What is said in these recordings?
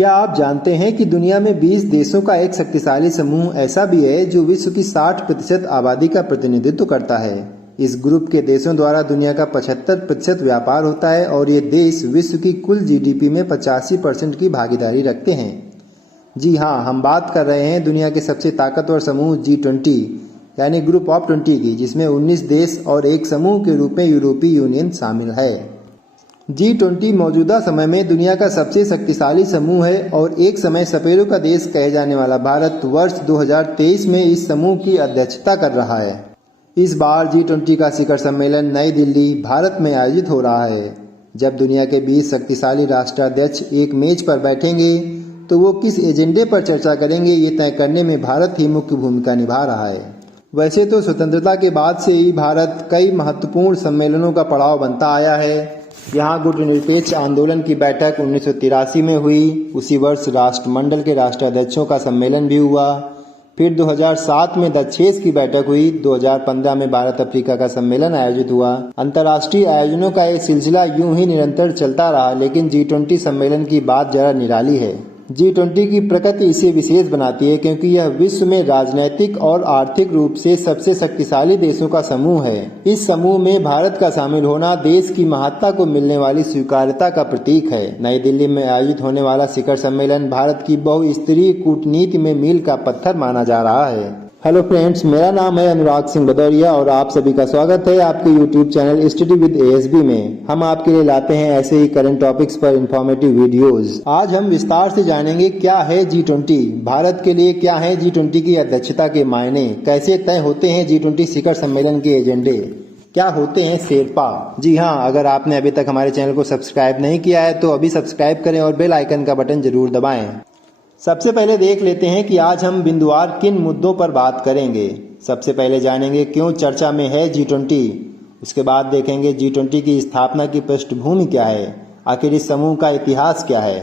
क्या आप जानते हैं कि दुनिया में 20 देशों का एक शक्तिशाली समूह ऐसा भी है जो विश्व की 60% आबादी का प्रतिनिधित्व करता है। इस ग्रुप के देशों द्वारा दुनिया का 75% व्यापार होता है और ये देश विश्व की कुल जीडीपी में 85% की भागीदारी रखते हैं। जी हाँ, हम बात कर रहे हैं दुनिया के सबसे ताकतवर समूह G20 यानी ग्रुप ऑफ 20 की, जिसमें 19 देश और एक समूह के रूप में यूरोपीय यूनियन शामिल है। G20 मौजूदा समय में दुनिया का सबसे शक्तिशाली समूह है और एक समय सपेरों का देश कहे जाने वाला भारत वर्ष 2023 में इस समूह की अध्यक्षता कर रहा है। इस बार G20 का शिखर सम्मेलन नई दिल्ली, भारत में आयोजित हो रहा है। जब दुनिया के 20 शक्तिशाली राष्ट्राध्यक्ष एक मेज पर बैठेंगे तो वो किस एजेंडे पर चर्चा करेंगे, ये तय करने में भारत ही मुख्य भूमिका निभा रहा है। वैसे तो स्वतंत्रता के बाद से ही भारत कई महत्वपूर्ण सम्मेलनों का पड़ाव बनता आया है। यहाँ गुटनिरपेक्ष आंदोलन की बैठक 1983 में हुई। उसी वर्ष राष्ट्रमंडल के राष्ट्राध्यक्षों का सम्मेलन भी हुआ। फिर 2007 में दक्षेस की बैठक हुई। 2015 में भारत अफ्रीका का सम्मेलन आयोजित हुआ। अंतर्राष्ट्रीय आयोजनों का एक सिलसिला यूं ही निरंतर चलता रहा, लेकिन G20 सम्मेलन की बात जरा निराली है। G20 की प्रकृति इसे विशेष बनाती है क्योंकि यह विश्व में राजनैतिक और आर्थिक रूप से सबसे शक्तिशाली देशों का समूह है। इस समूह में भारत का शामिल होना देश की महत्ता को मिलने वाली स्वीकार्यता का प्रतीक है। नई दिल्ली में आयोजित होने वाला शिखर सम्मेलन भारत की बहुस्तरीय कूटनीति में मील का पत्थर माना जा रहा है। हेलो फ्रेंड्स, मेरा नाम है अनुराग सिंह भदौरिया और आप सभी का स्वागत है आपके YouTube channel study with ASB में। हम आपके लिए लाते हैं ऐसे ही करंट टॉपिक्स पर इंफॉर्मेटिव वीडियोस। आज हम विस्तार से जानेंगे क्या है G20, भारत के लिए क्या है G20 की अध्यक्षता के मायने, कैसे तय होते हैं G20 शिखर सम्मेलन के एजेंडे, क्या होते हैं शेरपा। जी हाँ, अगर आपने अभी तक हमारे चैनल को सब्सक्राइब नहीं किया है तो अभी सब्सक्राइब करें और बेल आइकन का बटन जरूर दबाएं। सबसे पहले देख लेते हैं कि आज हम बिंदुवार किन मुद्दों पर बात करेंगे। सबसे पहले जानेंगे क्यों चर्चा में है G20। उसके बाद देखेंगे G20 की स्थापना की पृष्ठभूमि क्या है, आखिर इस समूह का इतिहास क्या है।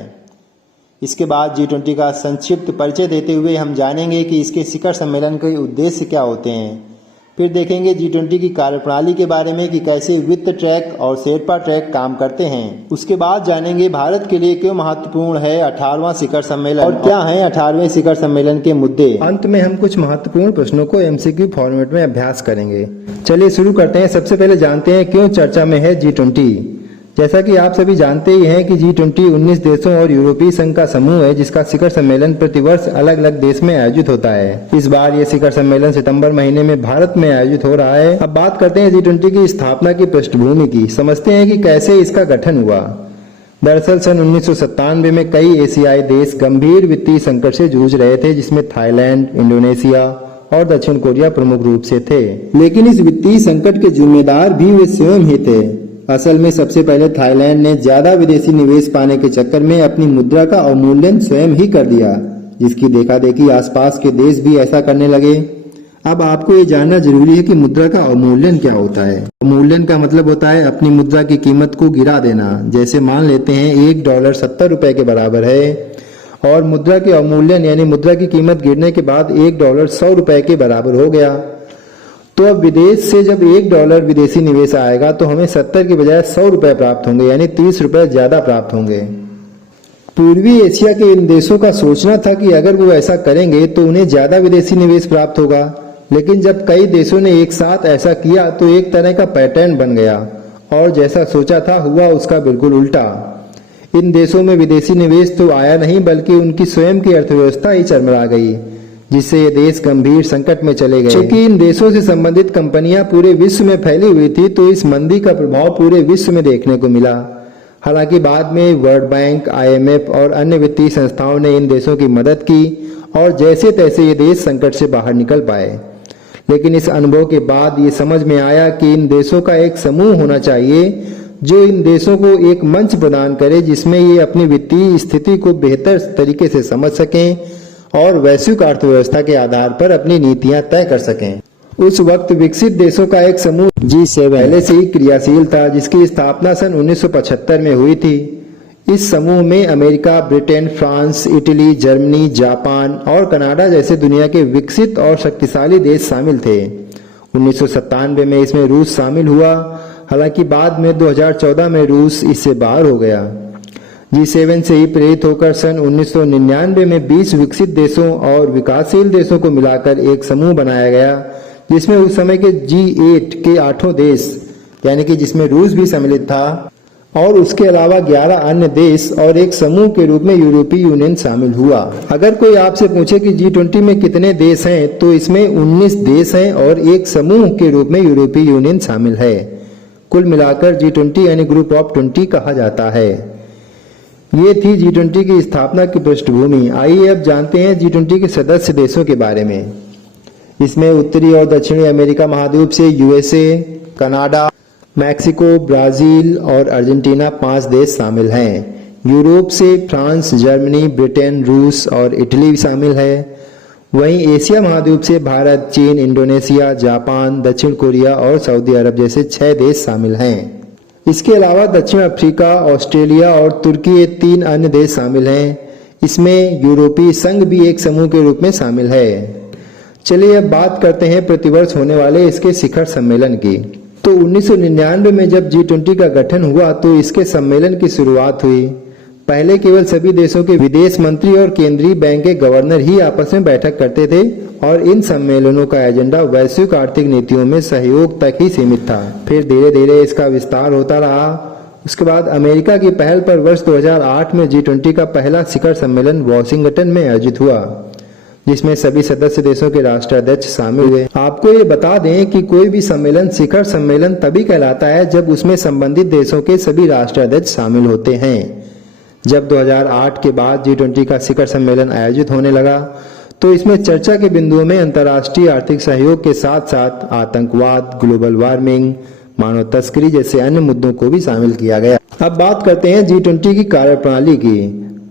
इसके बाद G20 का संक्षिप्त परिचय देते हुए हम जानेंगे कि इसके शिखर सम्मेलन के उद्देश्य क्या होते हैं। फिर देखेंगे G20 की कार्यप्रणाली के बारे में कि कैसे वित्त ट्रैक और शेरपा ट्रैक काम करते हैं। उसके बाद जानेंगे भारत के लिए क्यों महत्वपूर्ण है 18वां शिखर सम्मेलन और क्या है 18वें शिखर सम्मेलन के मुद्दे। अंत में हम कुछ महत्वपूर्ण प्रश्नों को MCQ फॉर्मेट में अभ्यास करेंगे। चलिए शुरू करते हैं। सबसे पहले जानते हैं क्यों चर्चा में है G20। जैसा कि आप सभी जानते ही हैं कि G20 19 देशों और यूरोपीय संघ का समूह है जिसका शिखर सम्मेलन प्रतिवर्ष अलग अलग देश में आयोजित होता है। इस बार ये शिखर सम्मेलन सितंबर महीने में भारत में आयोजित हो रहा है। अब बात करते हैं G20 की स्थापना की पृष्ठभूमि की। समझते हैं कि कैसे इसका गठन हुआ। दरअसल सन 1997 में कई एशियाई देश गंभीर वित्तीय संकट से जूझ रहे थे, जिसमें थाईलैंड, इंडोनेशिया और दक्षिण कोरिया प्रमुख रूप से थे। लेकिन इस वित्तीय संकट के जिम्मेदार भी वे स्वयं ही थे। असल में सबसे पहले थाईलैंड ने ज्यादा विदेशी निवेश पाने के चक्कर में अपनी मुद्रा का अवमूल्यन स्वयं ही कर दिया, जिसकी देखा देखी आसपास के देश भी ऐसा करने लगे। अब आपको ये जानना जरूरी है कि मुद्रा का अवमूल्यन क्या होता है। अवमूल्यन का मतलब होता है अपनी मुद्रा की कीमत को गिरा देना। जैसे मान लेते हैं $1 70 रुपए के बराबर है और मुद्रा के अवमूल्यन यानी मुद्रा की कीमत गिरने के बाद $1 100 रुपए के बराबर हो गया। तो अब विदेश से जब $1 विदेशी निवेश आएगा तो हमें 70 की बजाय 100 रुपए प्राप्त होंगे, यानी 30 रुपए ज्यादा प्राप्त होंगे। पूर्वी एशिया के इन देशों का सोचना था कि अगर वो ऐसा करेंगे तो उन्हें ज्यादा विदेशी निवेश प्राप्त होगा, लेकिन जब कई देशों ने एक साथ ऐसा किया तो एक तरह का पैटर्न बन गया और जैसा सोचा था हुआ उसका बिल्कुल उल्टा। इन देशों में विदेशी निवेश तो आया नहीं बल्कि उनकी स्वयं की अर्थव्यवस्था ही चरमरा गई, जिससे ये देश गंभीर संकट में चले गए। क्योंकि इन देशों से संबंधित कंपनियां पूरे विश्व में फैली हुई थी तो इस मंदी का प्रभाव पूरे विश्व में देखने को मिला। हालांकि बाद में वर्ल्ड बैंक, IMF और अन्य वित्तीय संस्थाओं ने इन देशों की मदद की और जैसे तैसे ये देश संकट से बाहर निकल पाए। लेकिन इस अनुभव के बाद ये समझ में आया कि इन देशों का एक समूह होना चाहिए जो इन देशों को एक मंच प्रदान करे जिसमें ये अपनी वित्तीय स्थिति को बेहतर तरीके से समझ सकें और वैश्विक अर्थव्यवस्था के आधार पर अपनी नीतियां तय कर सकें। उस वक्त विकसित देशों का एक समूह G7 पहले से ही क्रियाशील था, जिसकी स्थापना सन 1975 में हुई थी। इस समूह में America, Britain, France, Italy, Germany, Japan और कनाडा जैसे दुनिया के विकसित और शक्तिशाली देश शामिल थे। 1997 में इसमें रूस शामिल हुआ, हालांकि बाद में 2014 में रूस इससे बाहर हो गया। G7 से ही प्रेरित होकर सन 1999 में 20 विकसित देशों और विकासशील देशों को मिलाकर एक समूह बनाया गया, जिसमें उस समय के G8 के 8 देश यानी कि जिसमें रूस भी सम्मिलित था और उसके अलावा 11 अन्य देश और एक समूह के रूप में यूरोपीय यूनियन शामिल हुआ। अगर कोई आपसे पूछे कि G20 में कितने देश हैं, तो इसमें 19 देश हैं और एक समूह के रूप में यूरोपीय यूनियन शामिल है। कुल मिलाकर G20 यानी ग्रुप ऑफ 20 कहा जाता है। ये थी G20 की स्थापना की पृष्ठभूमि। आइए अब जानते हैं G20 के सदस्य देशों के बारे में। इसमें उत्तरी और दक्षिणी अमेरिका महाद्वीप से USA, कनाडा, मैक्सिको, ब्राजील और अर्जेंटीना 5 देश शामिल हैं। यूरोप से फ्रांस, जर्मनी, ब्रिटेन, रूस और इटली शामिल है। वहीं एशिया महाद्वीप से भारत, चीन, इंडोनेशिया, जापान, दक्षिण कोरिया और सऊदी अरब जैसे 6 देश शामिल हैं। इसके अलावा दक्षिण अफ्रीका, ऑस्ट्रेलिया और तुर्की ये 3 अन्य देश शामिल हैं। इसमें यूरोपीय संघ भी एक समूह के रूप में शामिल है। चलिए अब बात करते हैं प्रतिवर्ष होने वाले इसके शिखर सम्मेलन की। तो 1999 में जब G20 का गठन हुआ तो इसके सम्मेलन की शुरुआत हुई। पहले केवल सभी देशों के विदेश मंत्री और केंद्रीय बैंक के गवर्नर ही आपस में बैठक करते थे और इन सम्मेलनों का एजेंडा वैश्विक आर्थिक नीतियों में सहयोग तक ही सीमित था। फिर धीरे धीरे इसका विस्तार होता रहा। उसके बाद अमेरिका की पहल पर वर्ष 2008 में G20 का पहला शिखर सम्मेलन वॉशिंगटन में आयोजित हुआ, जिसमें सभी सदस्य देशों के राष्ट्राध्यक्ष शामिल हुए। आपको ये बता दें कि कोई भी सम्मेलन शिखर सम्मेलन तभी कहलाता है जब उसमें संबंधित देशों के सभी राष्ट्राध्यक्ष शामिल होते हैं। जब 2008 के बाद G20 का शिखर सम्मेलन आयोजित होने लगा तो इसमें चर्चा के बिंदुओं में अंतर्राष्ट्रीय आर्थिक सहयोग के साथ साथ आतंकवाद, ग्लोबल वार्मिंग, मानव तस्करी जैसे अन्य मुद्दों को भी शामिल किया गया। अब बात करते हैं G20 की कार्यप्रणाली की।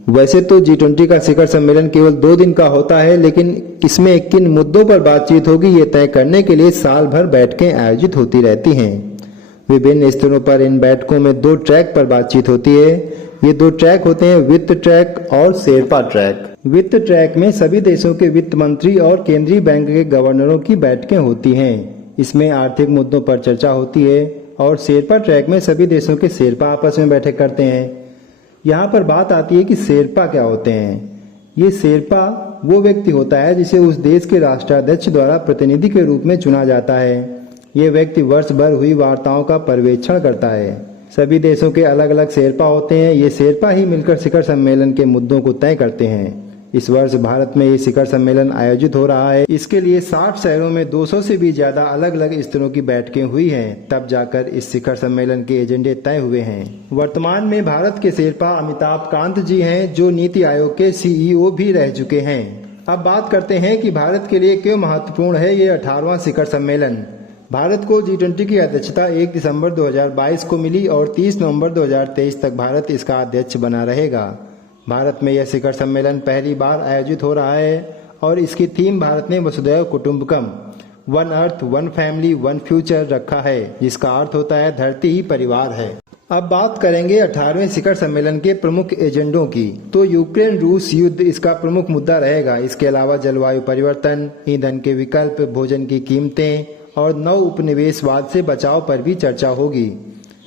वैसे तो G20 का शिखर सम्मेलन केवल 2 दिन का होता है, लेकिन इसमें किन मुद्दों पर बातचीत होगी ये तय करने के लिए साल भर बैठकें आयोजित होती रहती हैं। विभिन्न स्तरों पर इन बैठकों में 2 ट्रैक पर बातचीत होती है। ये 2 ट्रैक होते हैं, वित्त ट्रैक और शेरपा ट्रैक। वित्त ट्रैक में सभी देशों के वित्त मंत्री और केंद्रीय बैंक के गवर्नरों की बैठकें होती हैं। इसमें आर्थिक मुद्दों पर चर्चा होती है। और शेरपा ट्रैक में सभी देशों के शेरपा आपस में बैठक करते हैं। यहाँ पर बात आती है कि शेरपा क्या होते हैं। ये शेरपा वो व्यक्ति होता है जिसे उस देश के राष्ट्राध्यक्ष द्वारा प्रतिनिधि के रूप में चुना जाता है। ये व्यक्ति वर्ष भर हुई वार्ताओं का पर्यवेक्षण करता है। सभी देशों के अलग अलग शेरपा होते हैं। ये शेरपा ही मिलकर शिखर सम्मेलन के मुद्दों को तय करते हैं। इस वर्ष भारत में ये शिखर सम्मेलन आयोजित हो रहा है। इसके लिए 60 शहरों में 200 से भी ज्यादा अलग अलग स्तरों की बैठकें हुई हैं, तब जाकर इस शिखर सम्मेलन के एजेंडे तय हुए हैं। वर्तमान में भारत के शेरपा अमिताभ कांत जी हैं, जो नीति आयोग के CEO भी रह चुके हैं। अब बात करते हैं कि भारत के लिए क्यों महत्वपूर्ण है ये 18वां शिखर सम्मेलन। भारत को G20 की अध्यक्षता 1 दिसंबर 2022 को मिली और 30 नवंबर 2023 तक भारत इसका अध्यक्ष बना रहेगा। भारत में यह शिखर सम्मेलन पहली बार आयोजित हो रहा है और इसकी थीम भारत ने वसुधैव कुटुंबकम, one earth, one family, one future रखा है, जिसका अर्थ होता है धरती ही परिवार है। अब बात करेंगे 18वें शिखर सम्मेलन के प्रमुख एजेंडों की। तो यूक्रेन रूस युद्ध इसका प्रमुख मुद्दा रहेगा। इसके अलावा जलवायु परिवर्तन, ईंधन के विकल्प, भोजन की कीमतें और नव उपनिवेशवाद से बचाव पर भी चर्चा होगी।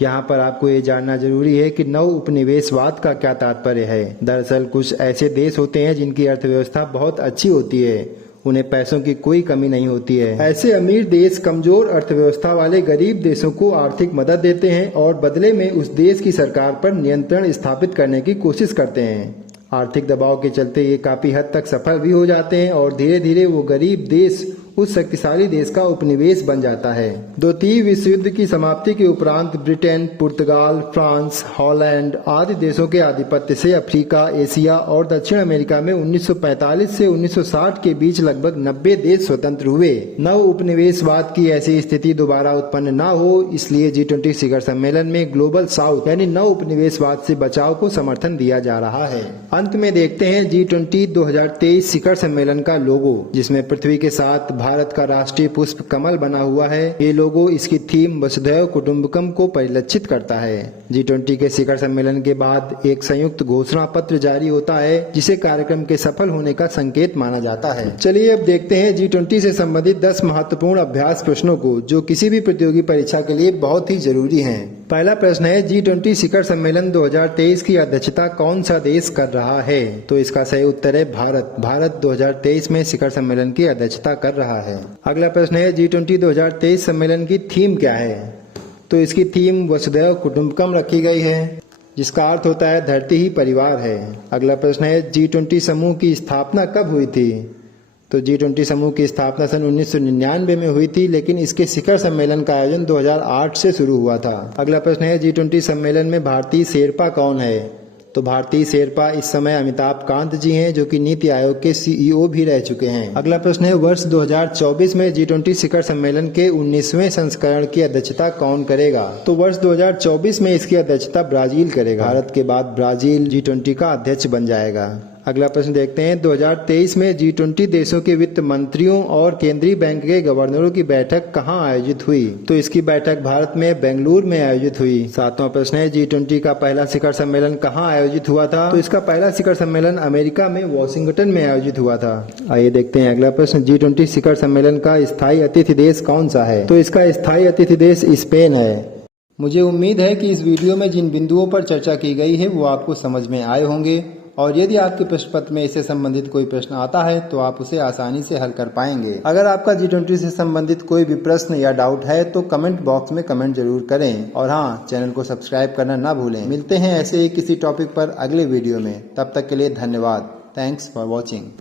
यहाँ पर आपको ये जानना जरूरी है कि नव उपनिवेशवाद का क्या तात्पर्य है। दरअसल कुछ ऐसे देश होते हैं जिनकी अर्थव्यवस्था बहुत अच्छी होती है, उन्हें पैसों की कोई कमी नहीं होती है। ऐसे अमीर देश कमजोर अर्थव्यवस्था वाले गरीब देशों को आर्थिक मदद देते हैं और बदले में उस देश की सरकार पर नियंत्रण स्थापित करने की कोशिश करते हैं। आर्थिक दबाव के चलते ये काफी हद तक सफल भी हो जाते हैं और धीरे धीरे वो गरीब देश उस शक्तिशाली देश का उपनिवेश बन जाता है। द्वितीय विश्व युद्ध की समाप्ति के उपरांत ब्रिटेन, पुर्तगाल, फ्रांस, हॉलैंड आदि देशों के आधिपत्य से अफ्रीका, एशिया और दक्षिण अमेरिका में 1945 से 1960 के बीच लगभग 90 देश स्वतंत्र हुए। नव उपनिवेशवाद की ऐसी स्थिति दोबारा उत्पन्न न हो, इसलिए G20 शिखर सम्मेलन में ग्लोबल साउथ यानी नव उपनिवेशवाद से बचाव को समर्थन दिया जा रहा है। अंत में देखते हैं G20 2023 शिखर सम्मेलन का लोगो, जिसमें पृथ्वी के साथ भारत का राष्ट्रीय पुष्प कमल बना हुआ है। ये लोगो इसकी थीम वसुधैव कुटुंबकम को परिलक्षित करता है। G20 के शिखर सम्मेलन के बाद एक संयुक्त घोषणा पत्र जारी होता है, जिसे कार्यक्रम के सफल होने का संकेत माना जाता है। चलिए अब देखते हैं G20 से संबंधित 10 महत्वपूर्ण अभ्यास प्रश्नों को, जो किसी भी प्रतियोगी परीक्षा के लिए बहुत ही जरूरी हैं। पहला प्रश्न है G20 शिखर सम्मेलन 2023 की अध्यक्षता कौन सा देश कर रहा है? तो इसका सही उत्तर है भारत। भारत 2023 में शिखर सम्मेलन की अध्यक्षता कर रहा है। अगला प्रश्न है G20 2023 सम्मेलन की थीम क्या है? तो इसकी थीम वसुधैव कुटुंबकम रखी गई है, जिसका अर्थ होता है धरती ही परिवार है। अगला प्रश्न है G20 समूह की स्थापना कब हुई थी? तो G20 समूह की स्थापना सन 1999 में हुई थी, लेकिन इसके शिखर सम्मेलन का आयोजन 2008 से शुरू हुआ था। अगला प्रश्न है G20 सम्मेलन में भारतीय शेरपा कौन है? तो भारतीय शेरपा इस समय अमिताभ कांत जी हैं, जो कि नीति आयोग के CEO भी रह चुके हैं। अगला प्रश्न है वर्ष 2024 में G20 शिखर सम्मेलन के 19वें संस्करण की अध्यक्षता कौन करेगा? तो वर्ष 2024 में इसकी अध्यक्षता ब्राजील करेगा। भारत के बाद ब्राजील G20 का अध्यक्ष बन जाएगा। अगला प्रश्न देखते हैं 2023 में G20 देशों के वित्त मंत्रियों और केंद्रीय बैंक के गवर्नरों की बैठक कहां आयोजित हुई? तो इसकी बैठक भारत में बेंगलुरु में आयोजित हुई। सातवां प्रश्न है G20 का पहला शिखर सम्मेलन कहां आयोजित हुआ था? तो इसका पहला शिखर सम्मेलन अमेरिका में वॉशिंगटन में आयोजित हुआ था। आइए देखते हैं अगला प्रश्न G20 शिखर सम्मेलन का स्थायी अतिथि देश कौन सा है? तो इसका स्थायी अतिथि देश स्पेन है। मुझे उम्मीद है कि इस वीडियो में जिन बिंदुओं पर चर्चा की गई है वो आपको समझ में आए होंगे, और यदि आपके प्रश्न पत्र में इससे संबंधित कोई प्रश्न आता है तो आप उसे आसानी से हल कर पाएंगे। अगर आपका G20 से संबंधित कोई भी प्रश्न या डाउट है तो कमेंट बॉक्स में कमेंट जरूर करें, और हाँ, चैनल को सब्सक्राइब करना ना भूलें। मिलते हैं ऐसे ही किसी टॉपिक पर अगले वीडियो में। तब तक के लिए धन्यवाद। Thanks for watching.